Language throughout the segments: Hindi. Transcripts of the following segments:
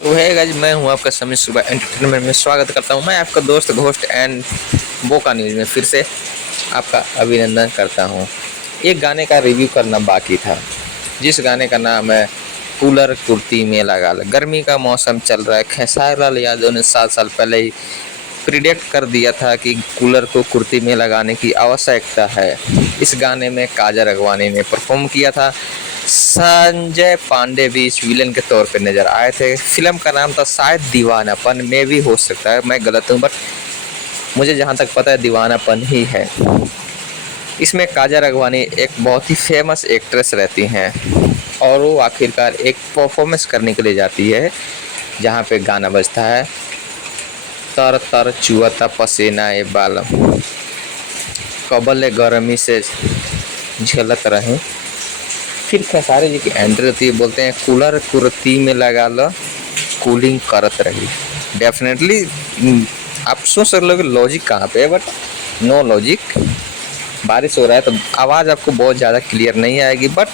तो है गाइस, मैं हूं आपका समीर सुबह एंटरटेनमेंट में स्वागत करता हूं। मैं आपका दोस्त घोस्ट एंड बोका न्यूज़ में फिर से आपका अभिनंदन करता हूं। एक गाने का रिव्यू करना बाकी था, जिस गाने का नाम है कूलर कुर्ती में लगा लो। गर्मी का मौसम चल रहा है। खेसारी लाल यादव ने 7 साल पहले ही प्रिडिक्ट कर दिया था कि कूलर को कुर्ती में लगाने की आवश्यकता है। इस गाने में काजल राघवानी ने परफॉर्म किया था। संजय पांडे भी इस विलन के तौर पे नजर आए थे। फिल्म का नाम था शायद दीवानापन, में भी हो सकता है मैं गलत हूँ, बट मुझे जहाँ तक पता है दीवानापन ही है। इसमें काजल राघवानी एक बहुत ही फेमस एक्ट्रेस रहती हैं और वो आखिरकार एक परफॉर्मेंस करने के लिए जाती है जहाँ पे गाना बजता है तर तर चुअता पसीना ए बालम, कबल गर्मी से झेलत रहे। फिर खेसारी जी की एंट्री होती है, बोलते हैं कूलर कुर्ती में लगा लो कूलिंग करत रही। डेफिनेटली आप सोच रहे हो लॉजिक कहाँ पे है, बट नो लॉजिक। बारिश हो रहा है तो आवाज़ आपको बहुत ज़्यादा क्लियर नहीं आएगी, बट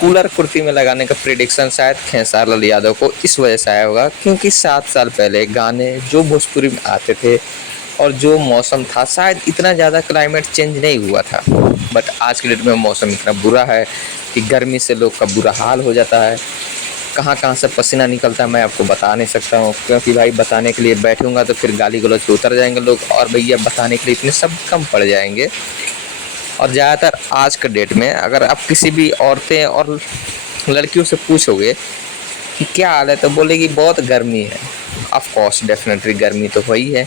कूलर कुर्ती में लगाने का प्रिडिक्शन शायद खेसारी लाल यादव को इस वजह से आया होगा क्योंकि 7 साल पहले गाने जो भोजपुरी में आते थे और जो मौसम था, शायद इतना ज़्यादा क्लाइमेट चेंज नहीं हुआ था। बट आज के डेट में मौसम इतना बुरा है कि गर्मी से लोग का बुरा हाल हो जाता है। कहाँ कहाँ से पसीना निकलता है मैं आपको बता नहीं सकता हूँ, क्योंकि भाई बताने के लिए बैठूंगा तो फिर गाली गलौज पे उतर जाएंगे लोग, और भैया बताने के लिए इतने सब कम पड़ जाएंगे। और ज़्यादातर आज के डेट में अगर आप किसी भी औरतें और लड़कियों से पूछोगे कि क्या हाल है तो बोलेगी बहुत गर्मी है। ऑफ कोर्स डेफिनेटली गर्मी तो वही है।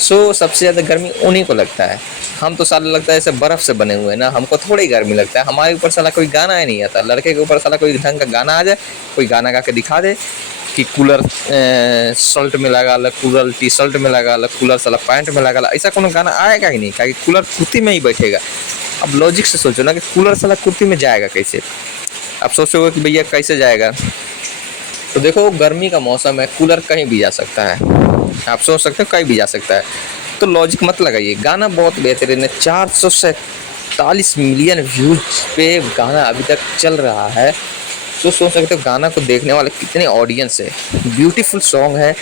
सबसे ज़्यादा गर्मी उन्हीं को लगता है। हम तो साला लगता है जैसे बर्फ़ से बने हुए हैं ना, हमको थोड़ी गर्मी लगता है। हमारे ऊपर साला कोई गाना ही नहीं आता। लड़के के ऊपर साला कोई ढंग का गाना आ जाए, कोई गाना गा के दिखा दे कि कूलर शर्ट में लगा लो, कूलर टी शर्ट में लगा लो, कूलर साला पैंट में लगा लो, ऐसा कोनो गाना आएगा ही नहीं। क्या कूलर कुर्ती में ही बैठेगा। अब लॉजिक से सोचो ना कि कूलर साला कुर्ती में जाएगा कैसे। अब सोचोगे कि भैया कैसे जाएगा, तो देखो गर्मी का मौसम है, कूलर कहीं भी जा सकता है। आप सोच सकते हो कहीं भी जा सकता है, तो लॉजिक मत लगाइए। गाना बहुत बेहतरीन है। 447 मिलियन व्यूज पे गाना अभी तक चल रहा है, तो सोच सकते हो गाना को देखने वाले कितने ऑडियंस है। ब्यूटीफुल सॉन्ग है,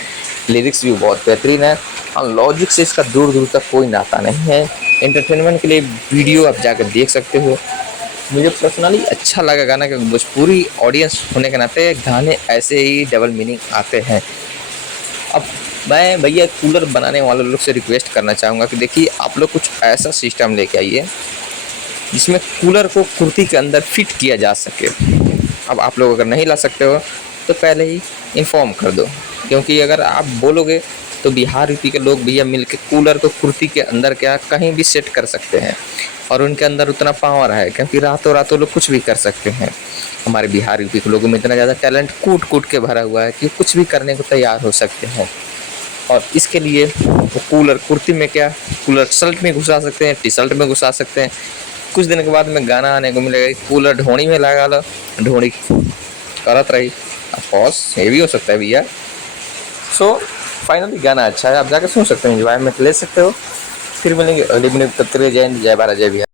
लिरिक्स भी बहुत बेहतरीन है और लॉजिक से इसका दूर दूर तक कोई नाता नहीं है। एंटरटेनमेंट के लिए वीडियो आप जाकर देख सकते हो। मुझे पर्सनली अच्छा लगा गाना, क्योंकि भोजपुरी ऑडियंस होने के नाते गाने ऐसे ही डबल मीनिंग आते हैं। अब मैं भैया कूलर बनाने वाले लोग से रिक्वेस्ट करना चाहूँगा कि देखिए आप लोग कुछ ऐसा सिस्टम लेके आइए जिसमें कूलर को कुर्ती के अंदर फिट किया जा सके। अब आप लोग अगर नहीं ला सकते हो तो पहले ही इन्फॉर्म कर दो, क्योंकि अगर आप बोलोगे तो बिहार यूपी के लोग भैया मिलके कूलर को कुर्ती के अंदर क्या कहीं भी सेट कर सकते हैं, और उनके अंदर उतना पावर है क्योंकि रातों रातों लोग कुछ भी कर सकते हैं। हमारे बिहार यूपी के लोगों में इतना ज़्यादा टैलेंट कूट कूट के भरा हुआ है कि कुछ भी करने को तैयार हो सकते हैं। और इसके लिए वो कूलर कुर्ती में क्या, कूलर शर्ट में घुसा सकते हैं, टी शर्ट में घुसा सकते हैं। कुछ दिन के बाद में गाना आने को मिलेगा कूलर ढोणी में लगा लो, ढोणी करत रही। ऑफकोर्स ये भी हो सकता है भैया। फाइनली गाना अच्छा है, आप जाकर सुन सकते हैं, एंजॉयमेंट ले सकते हो। फिर मिलेंगे अगली वीडियो में। तब तक जय हिंद, जय भारत, जय बिहार।